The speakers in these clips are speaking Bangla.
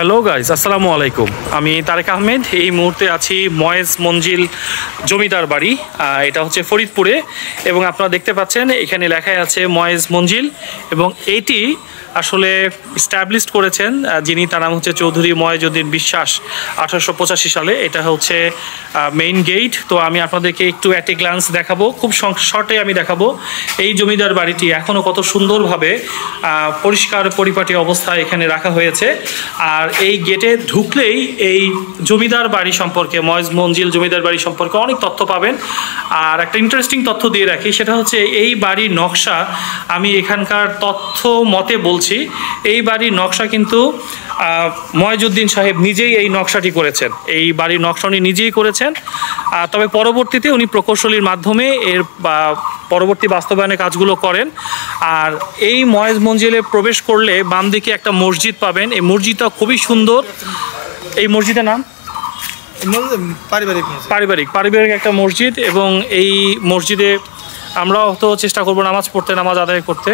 হ্যালো গাইজ, আসসালামু আলাইকুম। আমি তারেক আহমেদ। এই মুহূর্তে আছি ময়েজ মঞ্জিল জমিদার বাড়ি। এটা হচ্ছে ফরিদপুরে, এবং আপনারা দেখতে পাচ্ছেন এখানে লেখাই আছে ময়েজ মঞ্জিল, এবং এইটি আসলে স্ট্যাবলিশড করেছেন যিনি, তার নাম হচ্ছে চৌধুরী ময়েজউদ্দিন বিশ্বাস 1885 সালে। এটা হচ্ছে মেইন গেট। তো আমি আপনাদেরকে একটু অ্যাট এ গ্লান্স দেখাবো, খুব শর্টে আমি দেখাবো এই জমিদার বাড়িটি এখনও কত সুন্দরভাবে পরিষ্কার পরিপাটি অবস্থায় এখানে রাখা হয়েছে। আর এই গেটে ঢুকলেই এই জমিদার বাড়ি সম্পর্কে, ময়েজ মঞ্জিল জমিদার বাড়ি সম্পর্কে অনেক তথ্য পাবেন। আর একটা ইন্টারেস্টিং তথ্য দিয়ে রাখি, সেটা হচ্ছে এই বাড়ির নকশা, আমি এখানকার তথ্য মতে বলছি, এই বাড়ির নকশা কিন্তু ময়েজউদ্দিন সাহেব নিজেই এই নকশাটি করেছেন। এই বাড়ির নকশা উনি নিজেই করেছেন। তবে পরবর্তীতে উনি প্রকৌশলীর মাধ্যমে এর পরবর্তী বাস্তবায়নের কাজগুলো করেন। আর এই ময়েজ মঞ্জিলে প্রবেশ করলে বাম দিকে একটা মসজিদ পাবেন। এই মসজিদটা খুবই সুন্দর। এই মসজিদের নাম পারিবারিক একটা মসজিদ, এবং এই মসজিদে আমরাও তো চেষ্টা করবো নামাজ পড়তে, নামাজ আদায় করতে।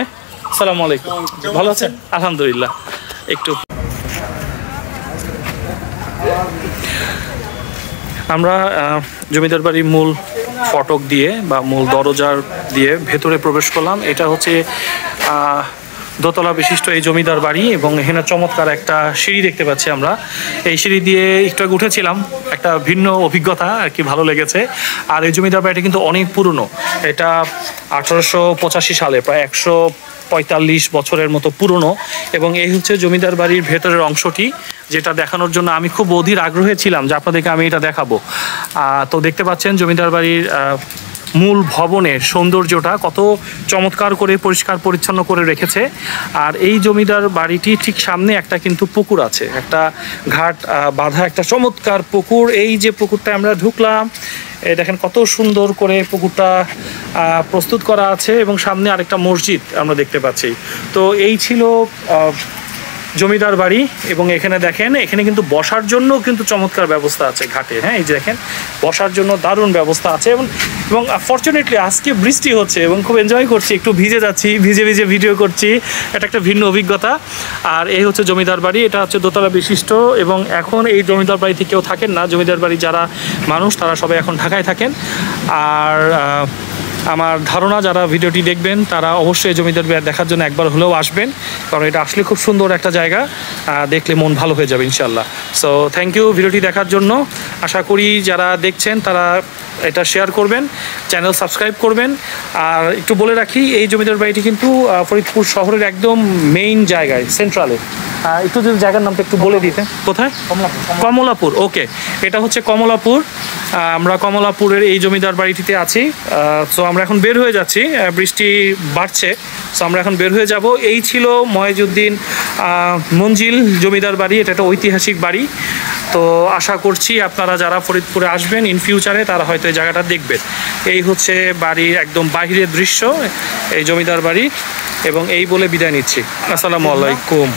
আসসালামু আলাইকুম, ভালো আছেন? আলহামদুলিল্লাহ। একটু আমরা জমিদার বাড়ির মূল ফটক দিয়ে বা মূল দরজার দিয়ে ভেতরে প্রবেশ করলাম। এটা হচ্ছে দোতলা বিশিষ্ট এই জমিদার বাড়ি, এবং এখানে চমৎকার একটা সিঁড়ি দেখতে পাচ্ছি আমরা। এই সিঁড়ি দিয়ে একটু আগে উঠেছিলাম, একটা ভিন্ন অভিজ্ঞতা আর কি, ভালো লেগেছে। আর এই জমিদার বাড়িটা কিন্তু অনেক পুরনো। এটা 1885 সালে, প্রায় 145 বছরের মতো পুরনো। এবং এই হচ্ছে জমিদার বাড়ির ভেতরের অংশটি, যেটা দেখানোর জন্য আমি খুব অধীর আগ্রহে ছিলাম যে আপনাদেরকে আমি এটা দেখাবো। তো দেখতে পাচ্ছেন জমিদার বাড়ির মূল ভবনের সৌন্দর্যটা কত চমৎকার করে পরিষ্কার পরিচ্ছন্ন করে রেখেছে। আর এই জমিদার বাড়িটি ঠিক সামনে একটা কিন্তু পুকুর আছে, একটা ঘাট বাঁধা একটা চমৎকার পুকুর। এই যে পুকুরটা আমরা ঢুকলাম, এই দেখেন কত সুন্দর করে পুকুরটা প্রস্তুত করা আছে, এবং সামনে আরেকটা মসজিদ আমরা দেখতে পাচ্ছি। তো এই ছিল জমিদার বাড়ি। এবং এখানে দেখেন, এখানে কিন্তু বসার জন্য কিন্তু চমৎকার ব্যবস্থা আছে ঘাটে। হ্যাঁ, এই যে দেখেন বসার জন্য দারুণ ব্যবস্থা আছে। এবং ফরচুনেটলি আজকে বৃষ্টি হচ্ছে এবং খুব এনজয় করছি, একটু ভিজে যাচ্ছি, ভিজে ভিজে ভিডিও করছি। এটা একটা ভিন্ন অভিজ্ঞতা। আর এই হচ্ছে জমিদার বাড়ি। এটা হচ্ছে দোতলা বিশিষ্ট, এবং এখন এই জমিদার বাড়িতে কেউ থাকেন না। জমিদার বাড়ি যারা মানুষ তারা সবাই এখন ঢাকায় থাকেন। আর আমার ধারণা যারা ভিডিওটি দেখবেন তারা অবশ্যই জমিদার বাড়ি দেখার জন্য একবার হলেও আসবেন, কারণ এটা আসলে খুব সুন্দর একটা জায়গা। দেখলে মন ভালো হয়ে যাবে ইনশাল্লাহ। সো থ্যাংক ইউ ভিডিওটি দেখার জন্য। আশা করি যারা দেখছেন তারা এটা শেয়ার করবেন, চ্যানেল সাবস্ক্রাইব করবেন। আর একটু বলে রাখি, এই জমিদার বাড়িটি কিন্তু ফরিদপুর শহরের একদম মেইন জায়গায়, সেন্ট্রালে। একটু যদি জায়গার নামটা একটু বলে দিতে। কোথায়? কমলাপুর। ওকে, এটা হচ্ছে কমলাপুর। আমরা কমলাপুরের এই জমিদার বাড়িটিতে আছি। সো আমরা এখন বের হয়ে যাচ্ছি, বৃষ্টি বাড়ছে। সো আমরা এখন বের হয়ে যাব। এই ছিল ময়েজউদ্দিন মঞ্জিল জমিদার বাড়ি। এটা একটা ঐতিহাসিক বাড়ি। তো আশা করছি আপনারা যারা ফরিদপুরে আসবেন ইন ফিউচারে তারা হয়তো এই জায়গাটা দেখবেন। এই হচ্ছে বাড়ির একদম বাহিরের দৃশ্য, এই জমিদার বাড়ি। এবং এই বলে বিদায় নিচ্ছি। আসসালামু আলাইকুম।